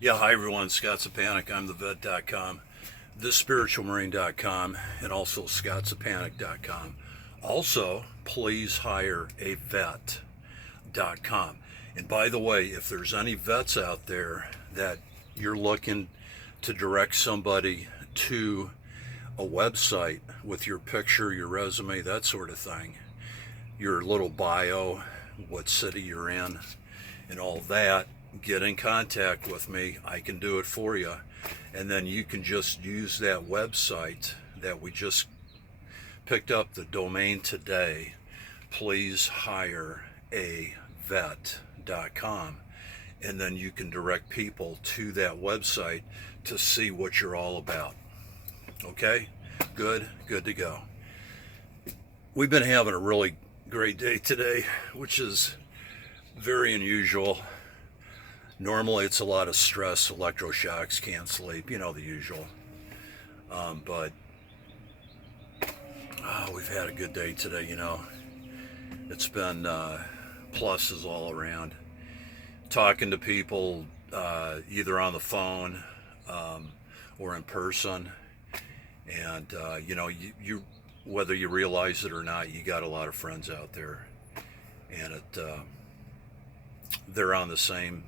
Yeah, hi everyone. Scott Sapanic. I'm thevet.com, thespiritualmarine.com, and also scottsapanic.com. Also, please hire a vet.com. And by the way, if there's any vets out there that you're looking to direct somebody to a website with your picture, your resume, that sort of thing, your little bio, what city you're in, and all that, get in contact with me. I can do it for you. And then you can just use that website that we just picked up the domain today. Please hire a vet.com. And then you can direct people to that website to see what you're all about. Okay? Good to go. We've been having a really great day today, which is very unusual. Normally it's a lot of stress, electroshocks, can't sleep, the usual. But we've had a good day today. It's been pluses all around. Talking to people either on the phone or in person. And, you whether you realize it or not, you got a lot of friends out there. And they're on the same,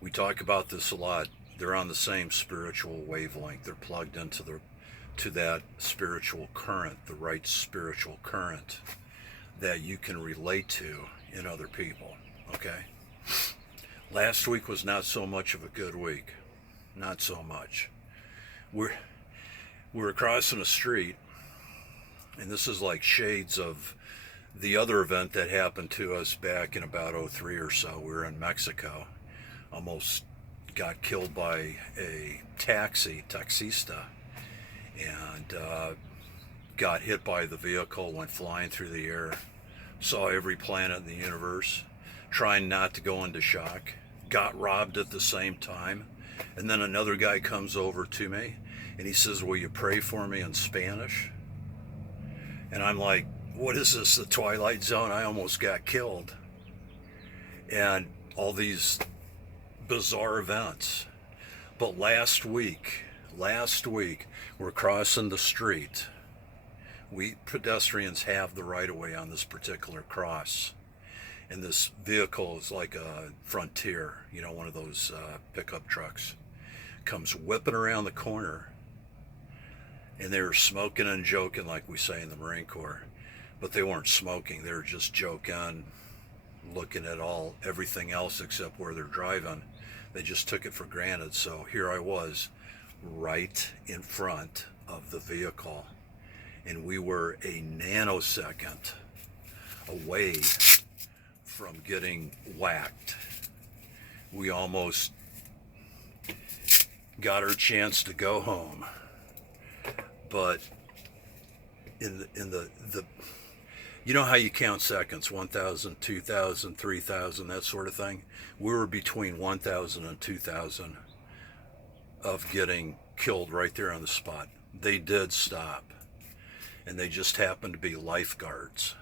we talk about this a lot, they're on the same spiritual wavelength. They're plugged into that spiritual current, the right spiritual current that you can relate to in other people. Okay? Last week was not so much of a good week. Not so much. We're crossing a street, and this is like shades of the other event that happened to us back in about '03 or so. We were in Mexico. Almost got killed by a taxista, and got hit by the vehicle, went flying through the air, saw every planet in the universe, trying not to go into shock, got robbed at the same time. And then another guy comes over to me and he says, "Will you pray for me in Spanish?" And I'm like, what is this, the Twilight Zone? I almost got killed. And all these bizarre events. But last week, we're crossing the street. We pedestrians have the right of way on this particular cross. And this vehicle is like a Frontier, one of those pickup trucks. Comes whipping around the corner. And they were smoking and joking, like we say in the Marine Corps. But they weren't smoking, they were just joking, looking at everything else except where they're driving. They just took it for granted. So here I was, right in front of the vehicle. And we were a nanosecond away from getting whacked. We almost got our chance to go home. But in the you know how you count seconds, 1,000, 2,000, 3,000, that sort of thing? We were between 1,000 and 2,000 of getting killed right there on the spot. They did stop, and they just happened to be lifeguards.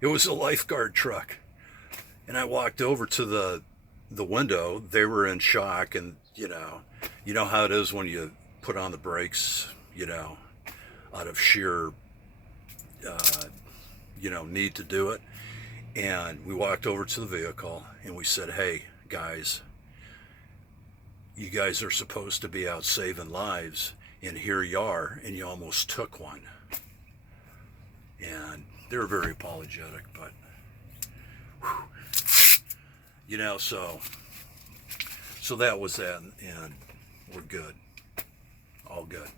It was a lifeguard truck. And I walked over to the window. They were in shock, and you know how it is when you put on the brakes, out of sheer need to do it. And we walked over to the vehicle and we said, "Hey guys, you guys are supposed to be out saving lives, and here you are, and you almost took one." And they were very apologetic, but so that was that, and we're good, all good.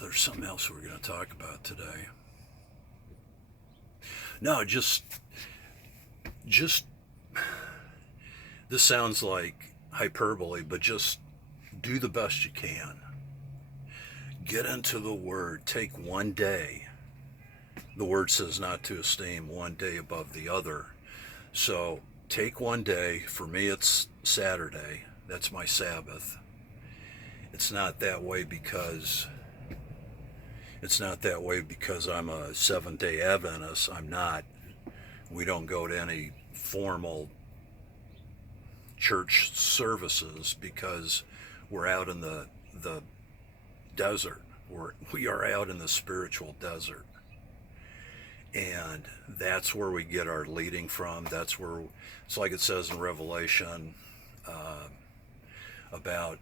There's something else we're going to talk about today. No, just this sounds like hyperbole, but just do the best you can. Get into the Word. Take one day. The Word says not to esteem one day above the other. So take one day. For me, it's Saturday. That's my Sabbath. It's not that way because I'm a Seventh-day Adventist. I'm not. We don't go to any formal church services because we're out in the desert. We are out in the spiritual desert. And that's where we get our leading from. That's where, it's like it says in Revelation about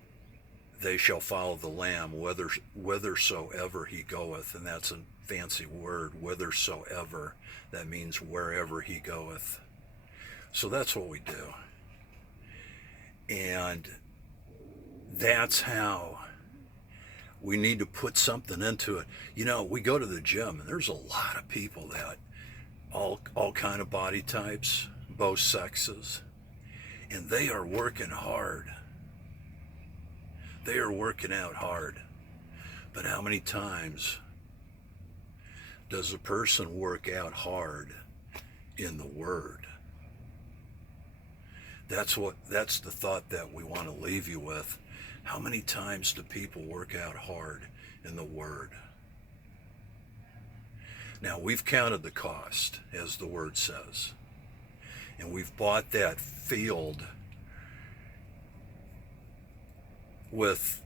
they shall follow the Lamb whithersoever he goeth. And that's a fancy word, whithersoever. That means wherever he goeth. So that's what we do. And that's how we need to put something into it. You know, we go to the gym and there's a lot of people that all kind of body types, both sexes, and they are working hard. They are working out hard. But how many times does a person work out hard in the Word? That's the thought that we want to leave you with. How many times do people work out hard in the Word? Now, we've counted the cost, as the Word says. And we've bought that field with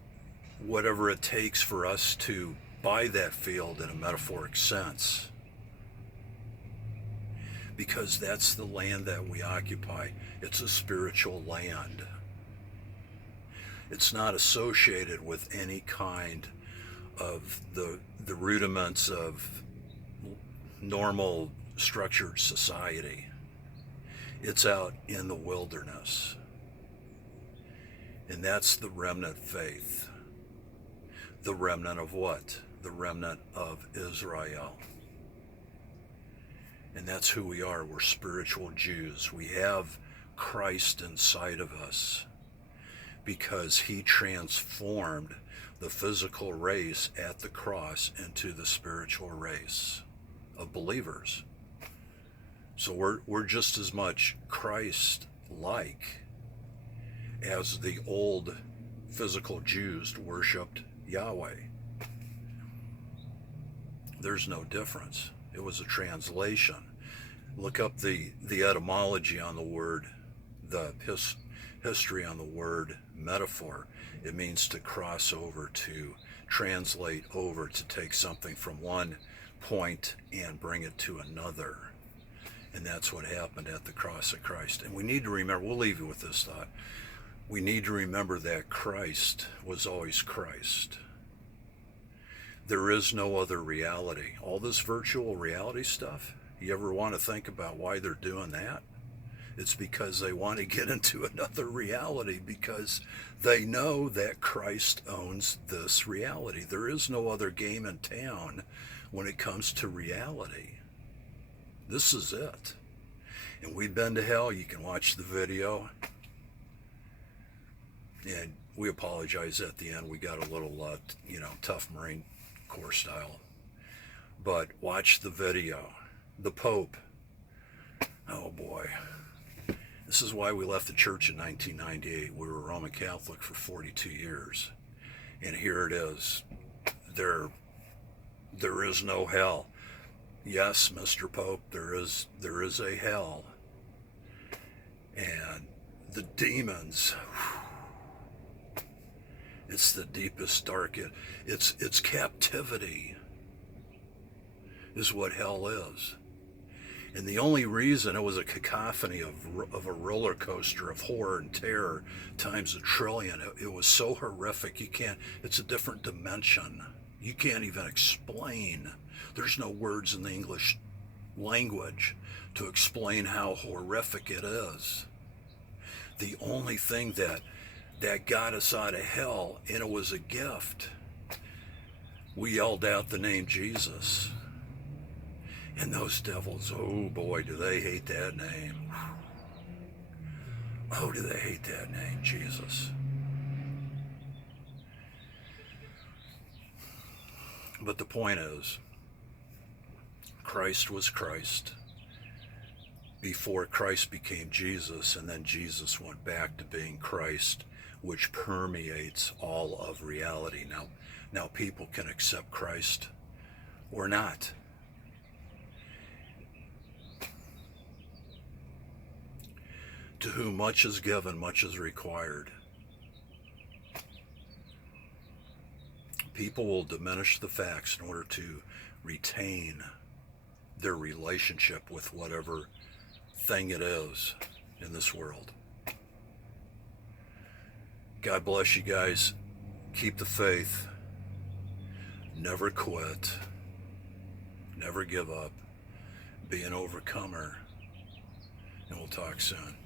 whatever it takes for us to buy that field in a metaphoric sense. Because that's the land that we occupy. It's a spiritual land. It's not associated with any kind of the rudiments of normal structured society. It's out in the wilderness. And that's the remnant faith. The remnant of what? The remnant of Israel. And that's who we are. We're spiritual Jews. We have Christ inside of us because he transformed the physical race at the cross into the spiritual race of believers. So we're just as much Christ-like as the old physical Jews worshipped Yahweh. There's no difference. It was a translation. Look up the etymology on the word, the history on the word metaphor. It means to cross over, to translate over, to take something from one point and bring it to another. And that's what happened at the cross of Christ. And we need to remember, we'll leave you with this thought. We need to remember that Christ was always Christ. There is no other reality. All this virtual reality stuff, you ever want to think about why they're doing that? It's because they want to get into another reality because they know that Christ owns this reality. There is no other game in town when it comes to reality. This is it. And we've been to hell. You can watch the video. And we apologize at the end. We got a little, tough Marine Corps style. But watch the video. The Pope. Oh boy. This is why we left the church in 1998. We were Roman Catholic for 42 years. And here it is. There is no hell. Yes, Mr. Pope, there is a hell. And the demons, it's the deepest, darkest, it's captivity is what hell is. And the only reason it was a cacophony of a roller coaster of horror and terror times a trillion, it was so horrific, it's a different dimension. You can't even explain. There's no words in the English language to explain how horrific it is. The only thing that got us out of hell, and it was a gift, we yelled out the name Jesus. And those devils, oh boy, do they hate that name. Oh, do they hate that name, Jesus. But the point is, Christ was Christ before Christ became Jesus, and then Jesus went back to being Christ, which permeates all of reality. Now people can accept Christ or not. To whom much is given, much is required. People will diminish the facts in order to retain their relationship with whatever thing it is in this world. God bless you guys. Keep the faith. Never quit. Never give up. Be an overcomer. And we'll talk soon.